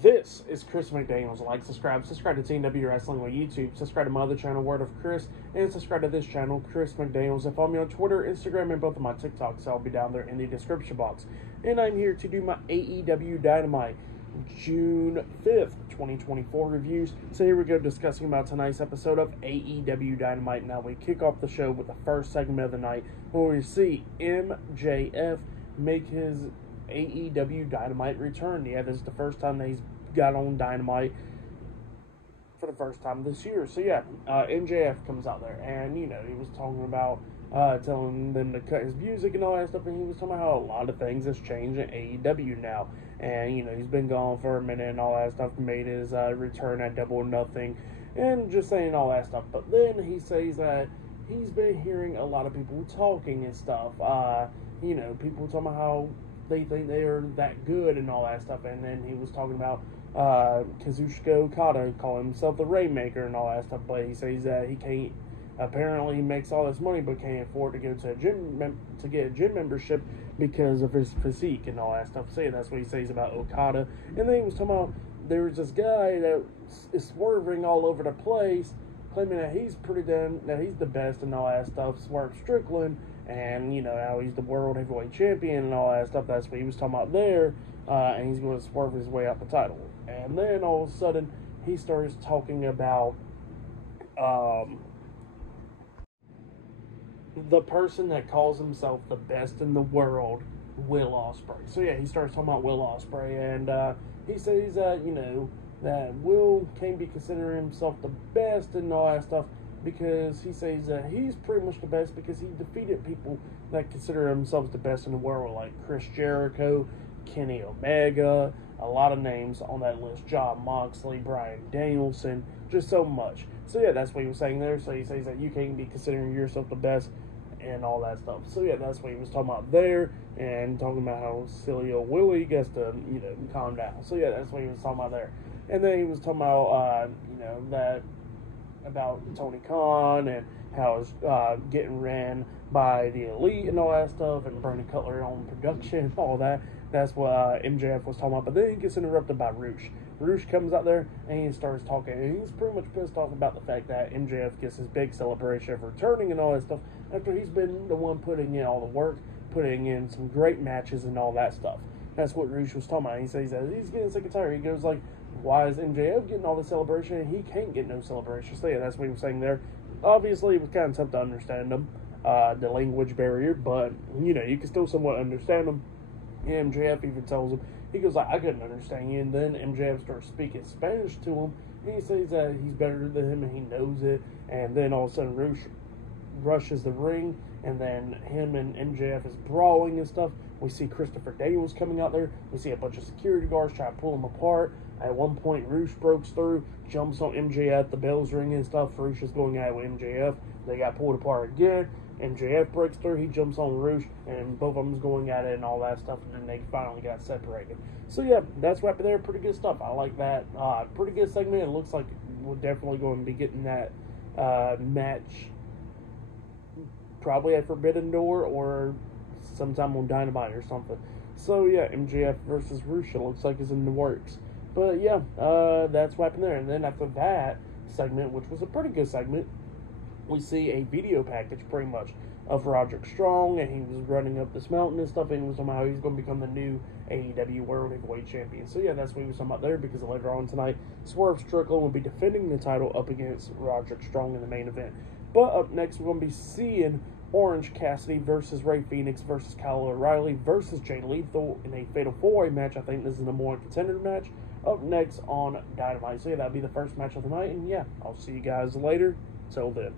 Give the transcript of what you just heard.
This is Chris McDaniels. Like, subscribe to TNW Wrestling on YouTube, subscribe to my other channel, Word of Chris, and subscribe to this channel, Chris McDaniels, and follow me on Twitter, Instagram, and both of my TikToks. I'll be down there in the description box. And I'm here to do my AEW Dynamite June 5th, 2024 reviews. So here we go, discussing about tonight's episode of AEW Dynamite. Now we kick off the show with the first segment of the night, where we see MJF make his AEW Dynamite return. Yeah, this is the first time that he's got on Dynamite for the first time this year. So yeah, MJF comes out there, and he was talking about telling them to cut his music and all that stuff, and he was talking about how a lot of things has changed in AEW now, and he's been gone for a minute and all that stuff, made his return at Double or Nothing, and just saying all that stuff. But then he says that he's been hearing a lot of people talking and stuff, people talking about how they think they are that good and all that stuff. And then he was talking about Kazuchika Okada calling himself the Rainmaker and all that stuff. But he says that he can't. Apparently, he makes all this money, but can't afford to go to a gym to get a gym membership because of his physique and all that stuff. So yeah, that's what he says about Okada. And then he was talking about there was this guy that is swerving all over the place, claiming that he's that he's the best and all that stuff. Swerve Strickland. And, how he's the world heavyweight champion and all that stuff. That's what he was talking about there. And he's going to swerve his way out the title. And then all of a sudden, he starts talking about the person that calls himself the best in the world, Will Ospreay. So, yeah, he starts talking about Will Ospreay. And he says that, that Will can't be considering himself the best and all that stuff, because he says that he's pretty much the best because he defeated people that consider themselves the best in the world, like Chris Jericho, Kenny Omega, a lot of names on that list, Jon Moxley, Bryan Danielson, just so much. So yeah, that's what he was saying there. So he says that you can't be considering yourself the best and all that stuff. So yeah, that's what he was talking about there, and talking about how silly old Willie gets to, calm down. So yeah, that's what he was talking about there. And then he was talking about, about Tony Khan and how it's getting ran by the Elite and all that stuff, and Brandon Cutler on production and all that. That's what MJF was talking about. But then he gets interrupted by Roosh. Roosh comes out there and he starts talking, and he's pretty much pissed off about the fact that MJF gets his big celebration of returning and all that stuff after he's been the one putting in all the work, putting in some great matches and all that stuff. That's what Roosh was talking about. He says that he's getting sick and tired. He goes like, why is MJF getting all the celebration and he can't get no celebration? So yeah, that's what he was saying there. Obviously, it was kind of tough to understand him, the language barrier, but, you can still somewhat understand him. And MJF even tells him, he goes like, I couldn't understand you. And then MJF starts speaking Spanish to him, and he says that he's better than him and he knows it. And then all of a sudden, Roosh rushes the ring, and then him and MJF is brawling and stuff. We see Christopher Daniels coming out there. We see a bunch of security guards try to pull him apart. At one point, Roosh breaks through, jumps on MJF, the bell's ringing and stuff. Roosh is going at it with MJF. They got pulled apart again. MJF breaks through, he jumps on Roosh, and both of them's going at it and all that stuff, and then they finally got separated. So yeah, that's right there. Pretty good stuff. I like that. Pretty good segment. It looks like we're definitely going to be getting that match probably at Forbidden Door or sometime on Dynamite or something. So yeah, MJF versus Roosh, it looks like is in the works. But yeah, that's what happened there. And then after that segment, which was a pretty good segment, we see a video package pretty much of Roderick Strong, and he was running up this mountain and stuff, and he was talking about how he's going to become the new AEW World Heavyweight Champion. So yeah, that's what he was talking about there, because later on tonight, Swerve Strickland will be defending the title up against Roderick Strong in the main event. But up next, we're going to be seeing Orange Cassidy versus Rey Fenix versus Kyle O'Reilly versus Jay Lethal in a Fatal 4-Way match. I think this is the number one contender match. Up next on Dynamite. So yeah, that'll be the first match of the night, and yeah, I'll see you guys later. Till then.